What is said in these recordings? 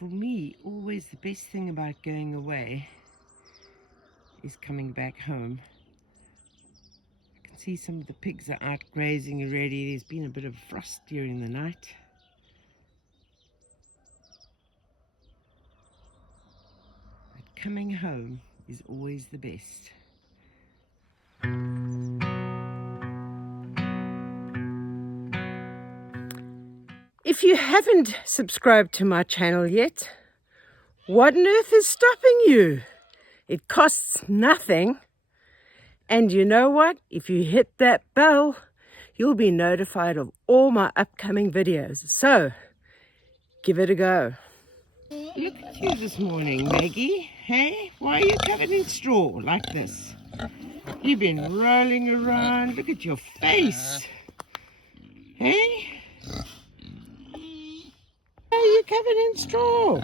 For me, always the best thing about going away is coming back home. I can see some of the pigs are out grazing already. There's been a bit of frost during the night. But coming home is always the best. If you haven't subscribed to my channel yet, what on earth is stopping you? It costs nothing. And you know what? If you hit that bell, you'll be notified of all my upcoming videos. So, give it a go. Look at you this morning, Maggie. Hey, why are you covered in straw like this? You've been rolling around. Look at your face. Hey? Why are you covered in straw?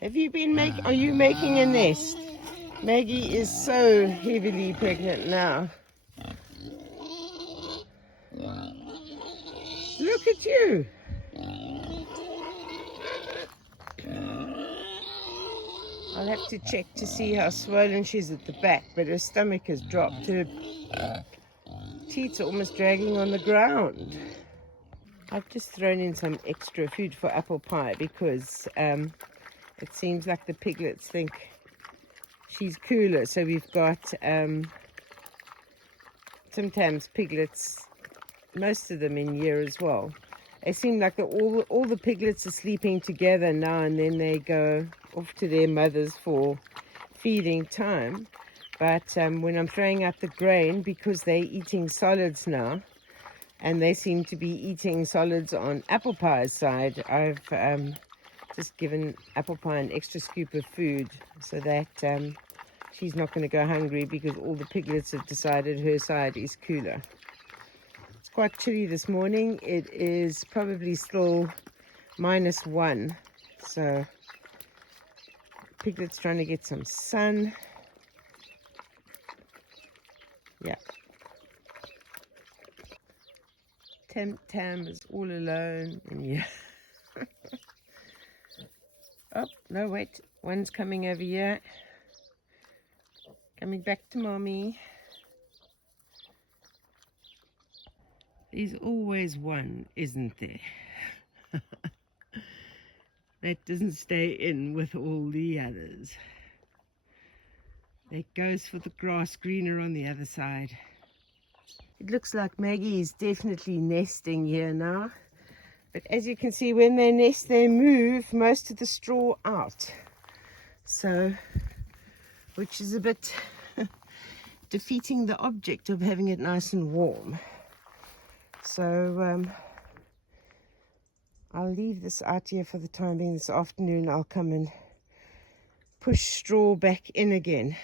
Have you been are you making a nest? Maggie is so heavily pregnant now. Look at you. I'll have to check to see how swollen she is at the back, but her stomach has dropped. Her teeth are almost dragging on the ground. I've just thrown in some extra food for apple pie because it seems like the piglets think she's cooler. So we've got sometimes piglets, most of them in year as well. They seem like all the piglets are sleeping together now, and then they go off to their mothers for feeding time. But when I'm throwing out the grain, because they're eating solids now, and they seem to be eating solids on apple pie's side, I've just given apple pie an extra scoop of food so that she's not going to go hungry, because all the piglets have decided her side is cooler. It's quite chilly this morning. It is probably still -1, so piglet's trying to get some sun. Yeah. Tam is all alone, and yeah. Oh, no, wait. One's coming over here. Coming back to mommy. There's always one, isn't there? That doesn't stay in with all the others. That goes for the grass greener on the other side. It looks like Maggie is definitely nesting here now. But as you can see, when they nest, they move most of the straw out. So, which is a bit defeating the object of having it nice and warm. So, I'll leave this out here for the time being. This afternoon I'll come and push straw back in again.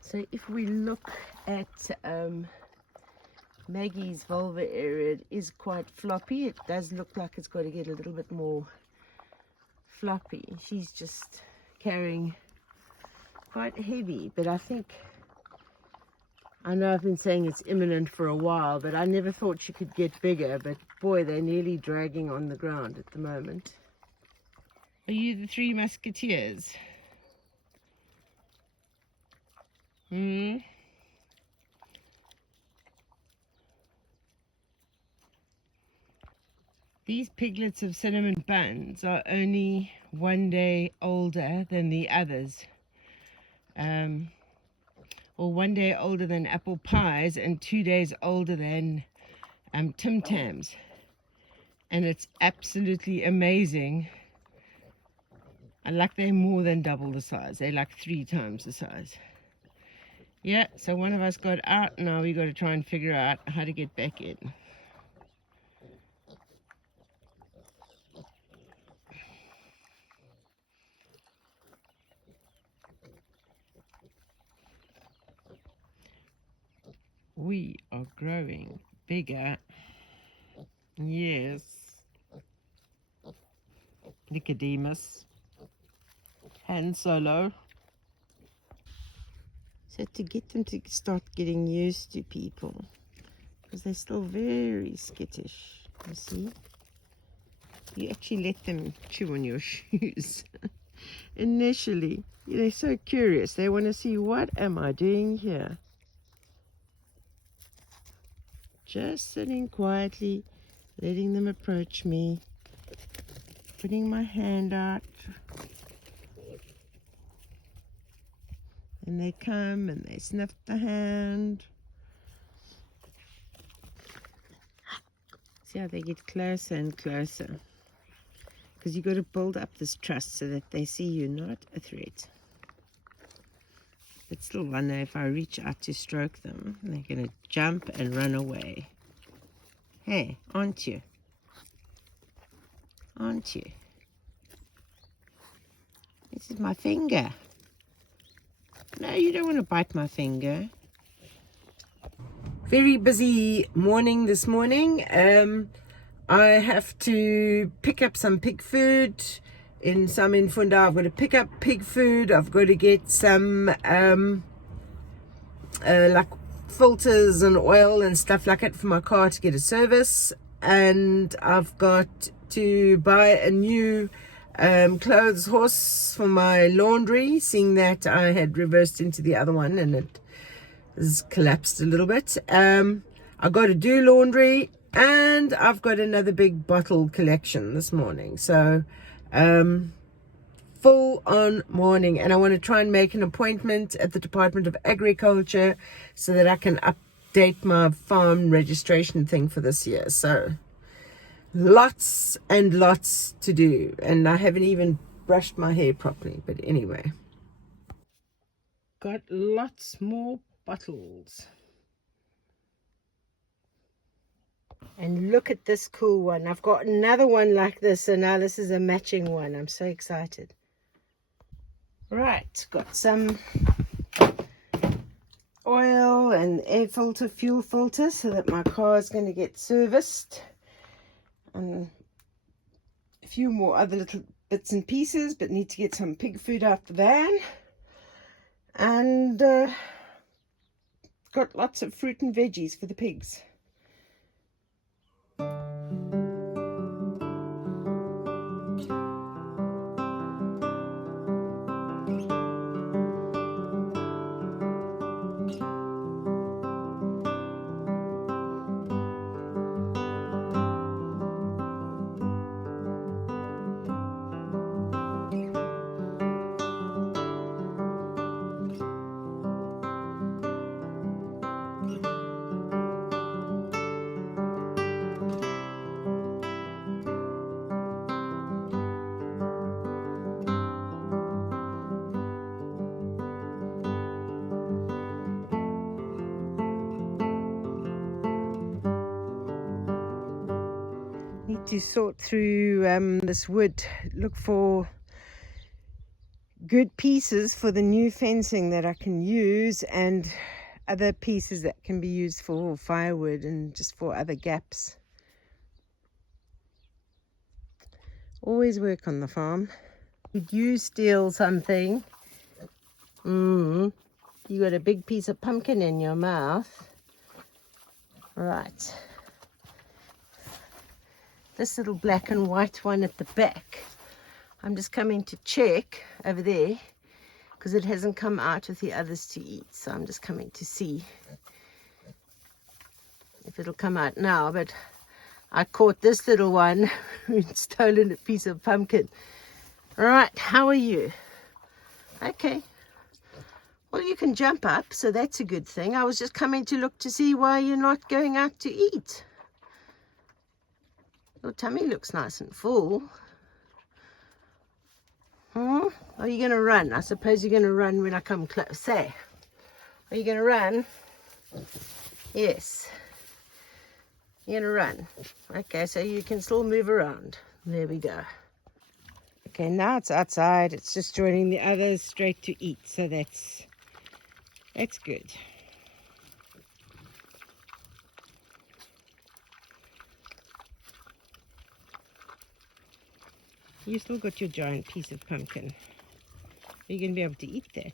So if we look at Maggie's vulva area, it is quite floppy. It does look like it's got to get a little bit more floppy. She's just carrying quite heavy, but I know I've been saying it's imminent for a while, but I never thought she could get bigger. But boy, they're nearly dragging on the ground at the moment. Are you the Three Musketeers? These piglets of cinnamon buns are only 1 day older than the others. Or 1 day older than apple pies and 2 days older than Tim Tams. And it's absolutely amazing. They're more than double the size. They're like 3 times the size. Yeah, so one of us got out. Now we got to try and figure out how to get back in. We are growing bigger. Yes. Nicodemus. Han Solo. So to get them to start getting used to people, because they're still very skittish, you see. You actually let them chew on your shoes. Initially, they're so curious. They want to see, what am I doing here? Just sitting quietly, letting them approach me, putting my hand out. And they come and they sniff the hand. See how they get closer and closer. Because you've got to build up this trust so that they see you're not a threat. But still, I know if I reach out to stroke them, they're going to jump and run away. Hey, aren't you? Aren't you? This is my finger. No, you don't want to bite my finger. Very busy morning this morning. I have to pick up some pig food in Funda. I've got to pick up pig food. I've got to get some like filters and oil and stuff like that for my car to get a service. And I've got to buy a new clothes horse for my laundry, seeing that I had reversed into the other one and it has collapsed a little bit. I got to do laundry, and I've got another big bottle collection this morning. So full on morning, and I want to try and make an appointment at the Department of Agriculture so that I can update my farm registration thing for this year. So lots and lots to do, and I haven't even brushed my hair properly, but anyway, got lots more bottles. And look at this cool one. I've got another one like this, and now this is a matching one. I'm so excited. Right, got some oil and air filter, fuel filter, so that my car is going to get serviced. And a few more other little bits and pieces, but need to get some pig food out the van. And got lots of fruit and veggies for the pigs. Need to sort through this wood, look for good pieces for the new fencing that I can use, and other pieces that can be used for firewood and just for other gaps. Always work on the farm. Did you steal something? You got a big piece of pumpkin in your mouth. Right. This little black and white one at the back, I'm just coming to check over there because it hasn't come out with the others to eat. So I'm just coming to see if it'll come out now. But I caught this little one who'd stolen a piece of pumpkin. All right, how are you? Okay. Well, you can jump up, so that's a good thing. I was just coming to look to see why you're not going out to eat. Your tummy looks nice and full. Are you going to run? I suppose you're going to run when I come close. Say, are you going to run? Yes. You're going to run. Okay, so you can still move around. There we go. Okay, now it's outside. It's just joining the others straight to eat. So that's good. You still got your giant piece of pumpkin. Are you going to be able to eat that?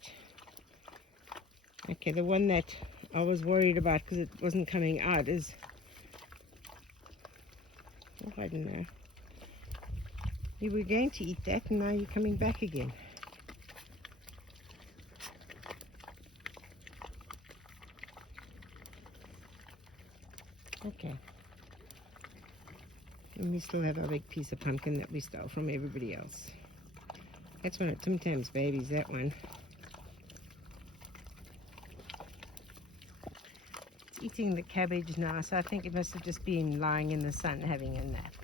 Okay, the one that I was worried about because it wasn't coming out is, oh, I don't know. You were going to eat that and now you're coming back again. Okay. And we still have our big piece of pumpkin that we stole from everybody else. That's one of Tim Tam's babies, that one. It's eating the cabbage now, so I think it must have just been lying in the sun having a nap.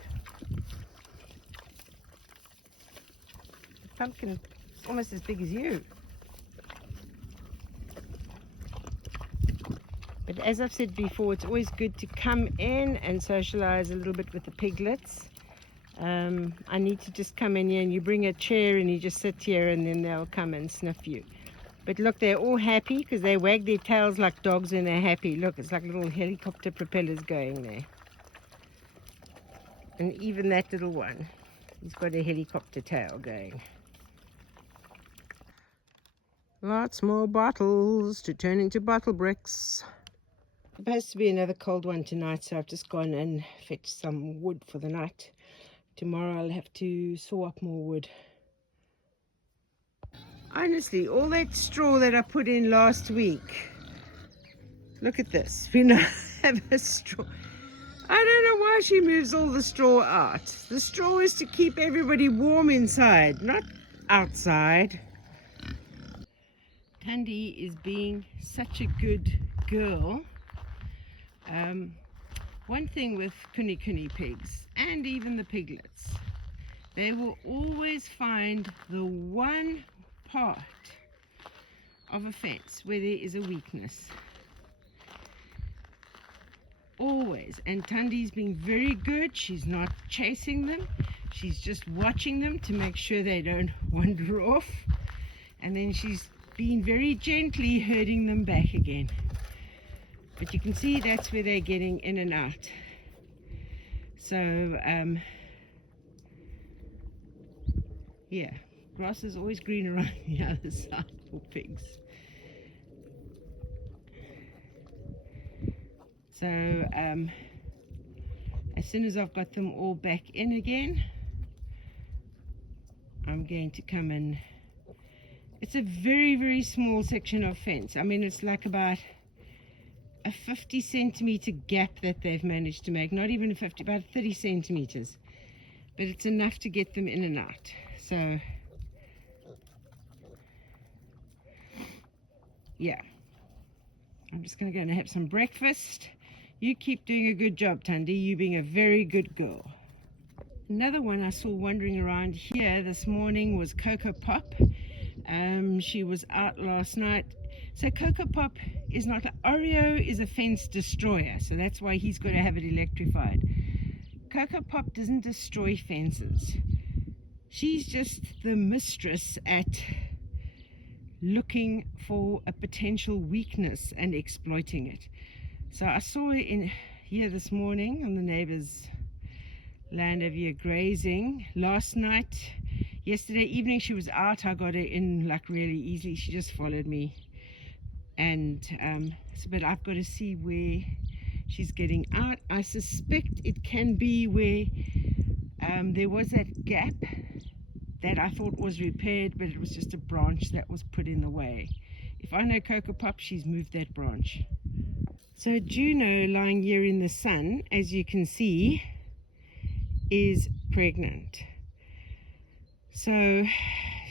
The pumpkin is almost as big as you. But as I've said before, it's always good to come in and socialize a little bit with the piglets. I need to just come in here and you bring a chair and you just sit here and then they'll come and sniff you. But look, they're all happy because they wag their tails like dogs when they're happy. Look, it's like little helicopter propellers going there. And even that little one, he's got a helicopter tail going. Lots more bottles to turn into bottle bricks. Supposed to be another cold one tonight, so I've just gone and fetched some wood for the night. Tomorrow I'll have to saw up more wood. Honestly, all that straw that I put in last week, look at this. We now have a straw. I don't know why she moves all the straw out. The straw is to keep everybody warm inside, not outside. Tandy is being such a good girl. One thing with kuni pigs, and even the piglets, they will always find the one part of a fence where there is a weakness. Always. And Tandy's been very good. She's not chasing them. She's just watching them to make sure they don't wander off. And then she's been very gently herding them back again. But you can see that's where they're getting in and out. So, yeah, grass is always green around the other side for pigs. So, as soon as I've got them all back in again, I'm going to come and... It's a very, very small section of fence. I mean, it's like about a 50 centimeter gap that they've managed to make. Not even a 50, about 30 centimeters. But it's enough to get them in and out. So, yeah. I'm just going to go and have some breakfast. You keep doing a good job, Tandy. You being a very good girl. Another one I saw wandering around here this morning was Cocoa Pop. She was out last night. So Cocoa Pop is not... Oreo is a fence destroyer, so that's why he's got to have it electrified. Cocoa Pop doesn't destroy fences. She's just the mistress at looking for a potential weakness and exploiting it. So I saw her in here this morning on the neighbor's land over here grazing. Last night, yesterday evening she was out. I got her in like really easily. She just followed me. And so, but I've got to see where she's getting out. I suspect it can be where there was that gap that I thought was repaired, but it was just a branch that was put in the way. If I know Cocoa Pop, she's moved that branch. So Juno, lying here in the sun, as you can see, is pregnant. So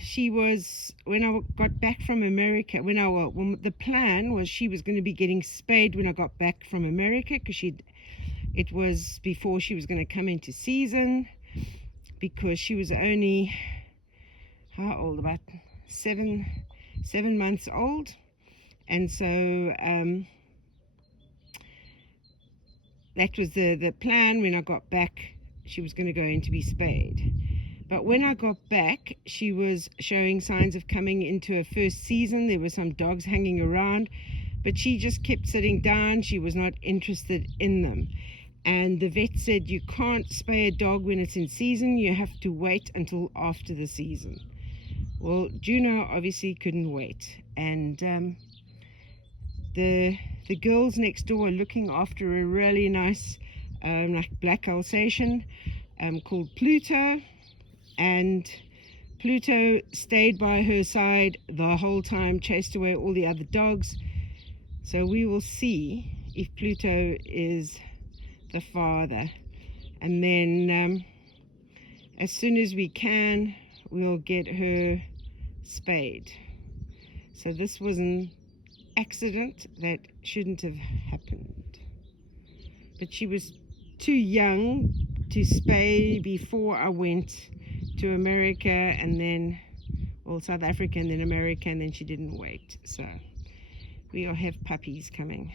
she was, when I got back from America, the plan was she was going to be getting spayed when I got back from America, because it was before she was going to come into season, because she was only, how old, about seven months old. And so that was the plan. When I got back, she was going to go in to be spayed. But when I got back, she was showing signs of coming into her first season. There were some dogs hanging around, but she just kept sitting down. She was not interested in them. And the vet said, you can't spay a dog when it's in season. You have to wait until after the season. Well, Juno obviously couldn't wait. And the girls next door are looking after a really nice like black Alsatian called Pluto. and Pluto stayed by her side the whole time, chased away all the other dogs. So we will see if Pluto is the father. And then as soon as we can, we'll get her spayed. So this was an accident that shouldn't have happened. But she was too young to spay before I went to America, and then, well, South Africa and then America, and then she didn't wait. So we'll have puppies coming.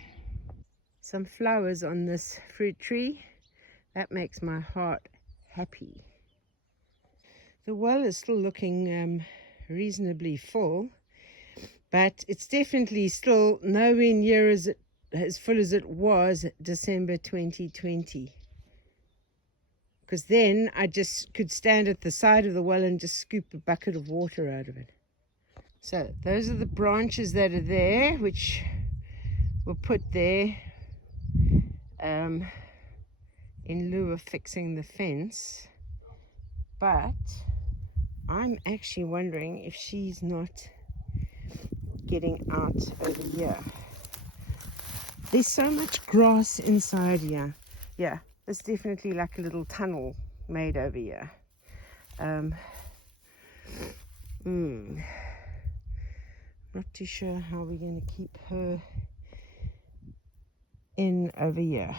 Some flowers on this fruit tree. That makes my heart happy. The well is still looking reasonably full, but it's definitely still nowhere near as full as it was December 2020. Because then I just could stand at the side of the well and just scoop a bucket of water out of it. So those are the branches that are there, which we'll put there in lieu of fixing the fence. But I'm actually wondering if she's not getting out over here. There's so much grass inside here. Yeah, there's definitely like a little tunnel made over here. Not too sure how we're going to keep her in over here.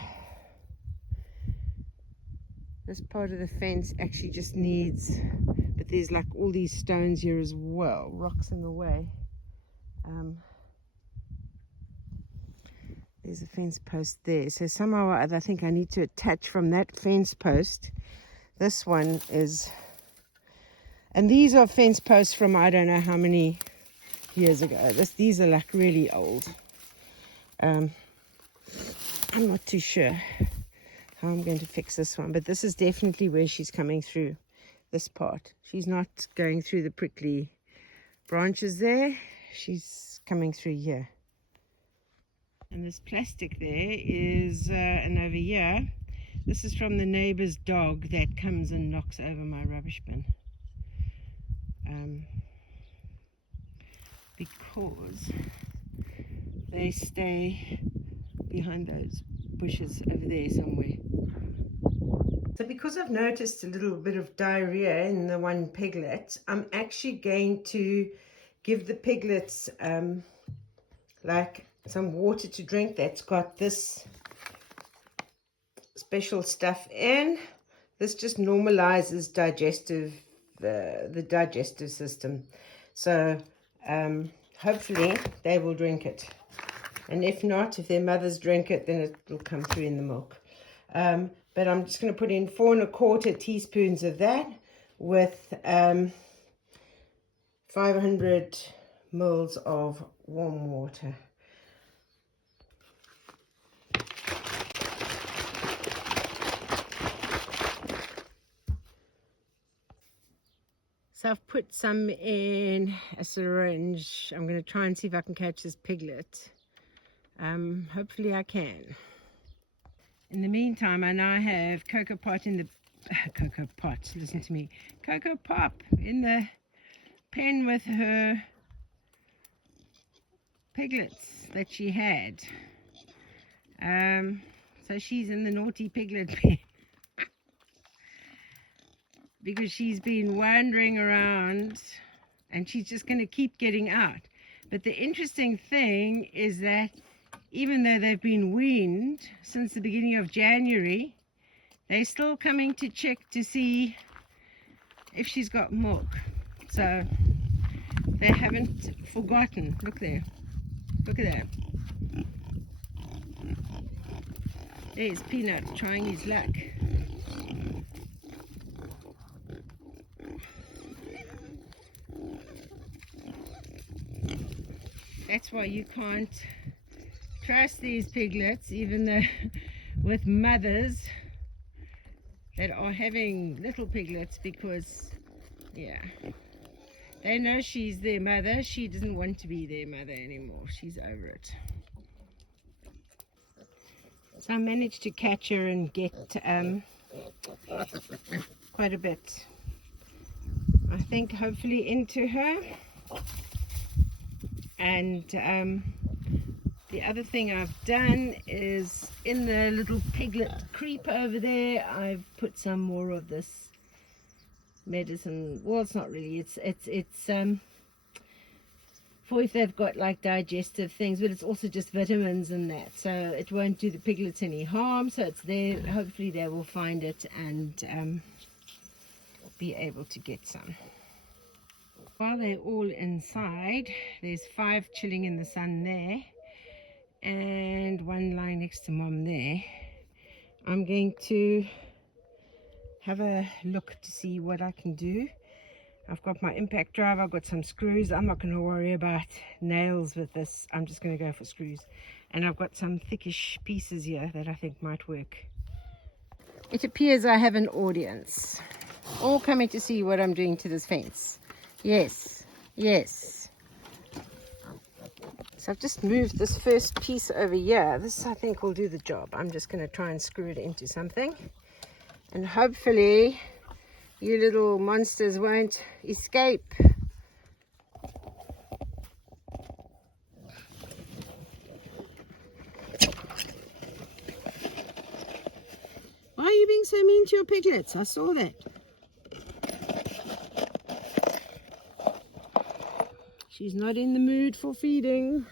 This part of the fence actually just needs, but there's like all these stones here as well, rocks in the way. There's a fence post there, so somehow or other I think I need to attach from that fence post. This one is, and these are fence posts from I don't know how many years ago. These are like really old. I'm not too sure how I'm going to fix this one, but this is definitely where she's coming through, this part. She's not going through the prickly branches there, she's coming through here. And this plastic there is and over here, this is from the neighbor's dog that comes and knocks over my rubbish bin, because they stay behind those bushes over there somewhere. So because I've noticed a little bit of diarrhea in the one piglet, I'm actually going to give the piglets like some water to drink that's got this special stuff in. This just normalizes the digestive system. So hopefully they will drink it. And if not, if their mothers drink it, then it will come through in the milk. But I'm just going to put in 4 1/4 teaspoons of that with 500 mils of warm water. So I've put some in a syringe. I'm going to try and see if I can catch this piglet. Hopefully I can. In the meantime, I now have Cocoa Pot in the Cocoa Pot, listen to me. Cocoa Pop in the pen with her piglets that she had. So she's in the naughty piglet pen because she's been wandering around and she's just going to keep getting out. But the interesting thing is that even though they've been weaned since the beginning of January, they're still coming to check to see if she's got milk. So they haven't forgotten. Look there. Look at that. There's Peanut trying his luck. That's why you can't trust these piglets, even though with mothers that are having little piglets, because yeah, they know she's their mother. She doesn't want to be their mother anymore. She's over it. So I managed to catch her and get quite a bit I think, hopefully into her. And the other thing I've done is in the little piglet creep over there, I've put some more of this medicine. Well, it's not really, it's for if they've got like digestive things, but it's also just vitamins and that, so it won't do the piglets any harm. So it's there, hopefully they will find it and be able to get some. While they're all inside, there's 5 chilling in the sun there and 1 lying next to mom there. I'm going to have a look to see what I can do. I've got my impact drive, I've got some screws. I'm not going to worry about nails with this, I'm just going to go for screws. And I've got some thickish pieces here that I think might work. It appears I have an audience, all coming to see what I'm doing to this fence. Yes, yes. So I've just moved this first piece over here. This I think will do the job. I'm just going to try and screw it into something. And hopefully you little monsters won't escape. Why are you being so mean to your piglets? I saw that. She's not in the mood for feeding.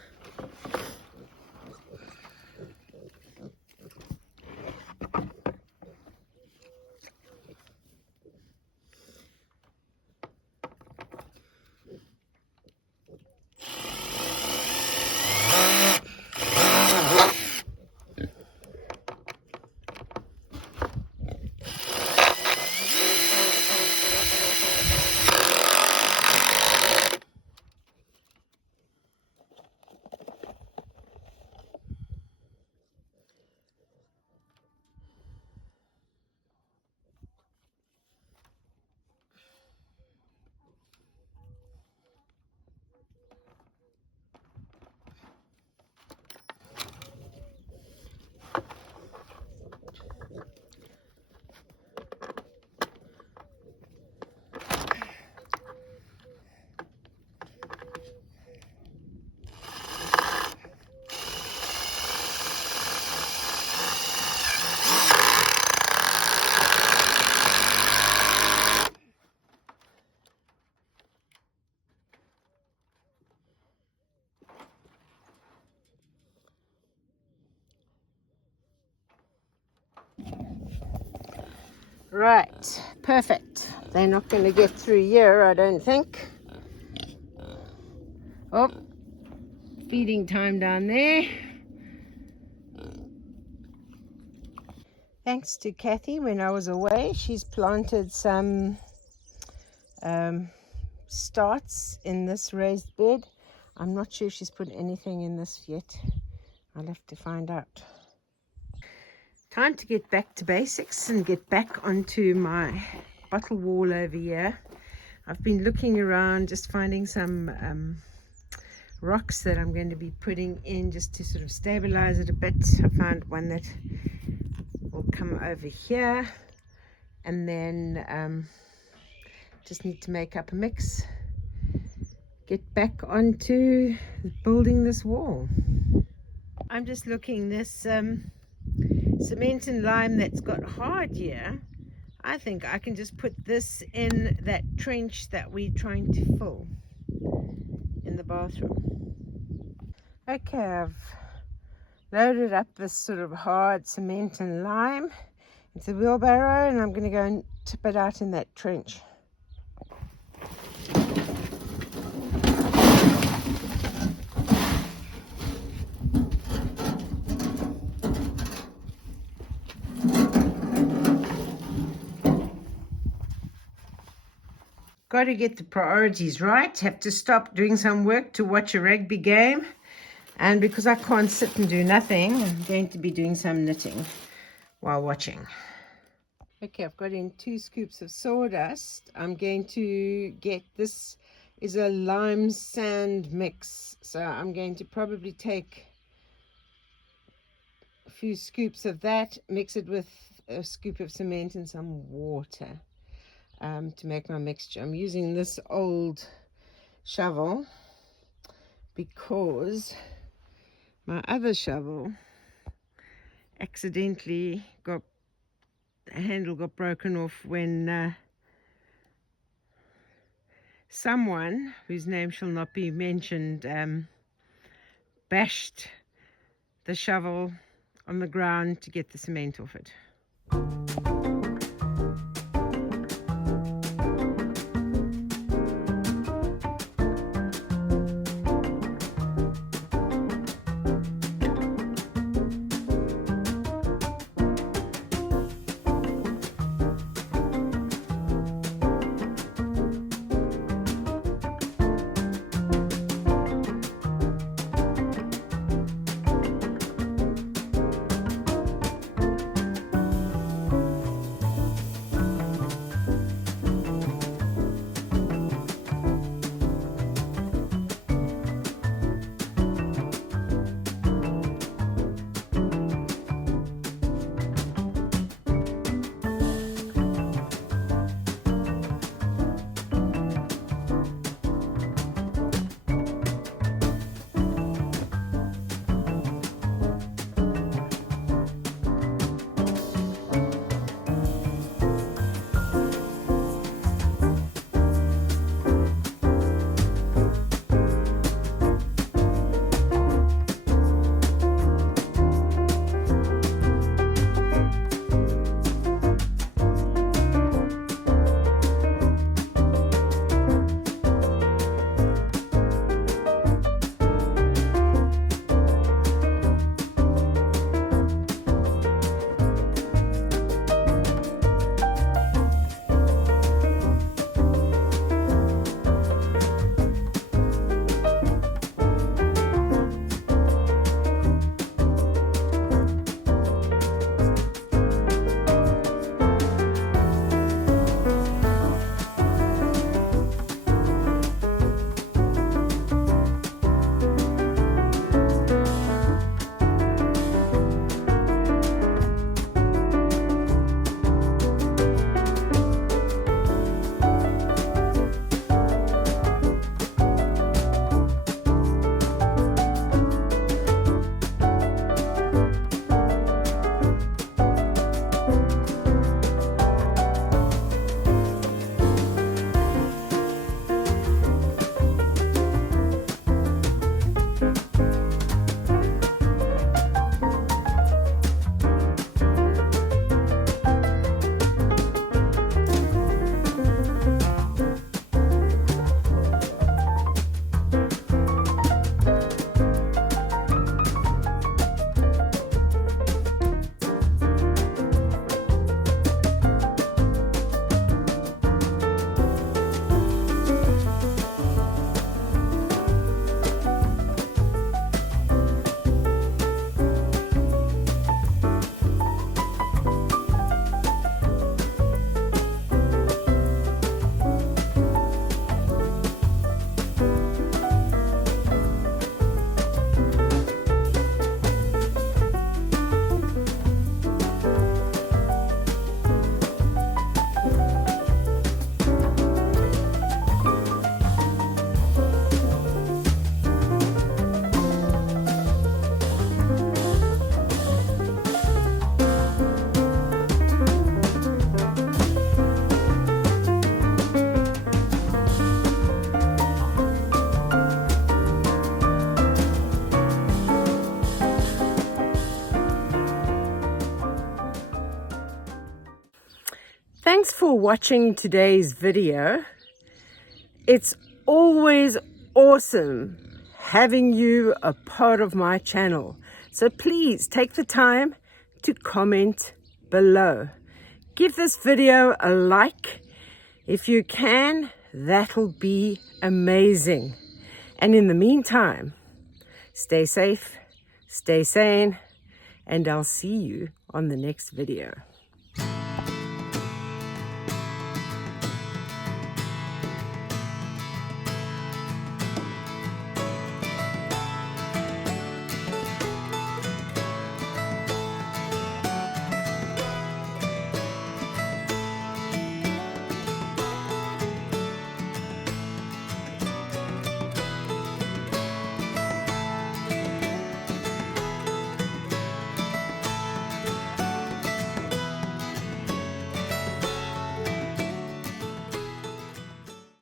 Right, perfect. They're not going to get through here, I don't think. Oh, feeding time down there. Thanks to Kathy, when I was away, she's planted some starts in this raised bed. I'm not sure if she's put anything in this yet. I'll have to find out. Time to get back to basics and get back onto my bottle wall over here. I've been looking around, just finding some rocks that I'm going to be putting in just to sort of stabilize it a bit. I found one that will come over here, and then just need to make up a mix, get back onto building this wall. I'm just looking, this cement and lime that's got hard here, I think I can just put this in that trench that we're trying to fill in the bathroom. Okay, I've loaded up this sort of hard cement and lime into a wheelbarrow, and I'm going to go and tip it out in that trench. Got to get the priorities right. Have to stop doing some work to watch a rugby game. And because I can't sit and do nothing, I'm going to be doing some knitting while watching. Okay, I've got in 2 scoops of sawdust. I'm going to get, this is a lime sand mix. So I'm going to probably take a few scoops of that, mix it with a scoop of cement and some water. to make my mixture. I'm using this old shovel because my other shovel accidentally the handle got broken off when someone whose name shall not be mentioned bashed the shovel on the ground to get the cement off it. Thanks for watching today's video. It's always awesome having you a part of my channel. So please take the time to comment below. Give this video a like if you can. That'll be amazing. And in the meantime, stay safe, stay sane, and I'll see you on the next video.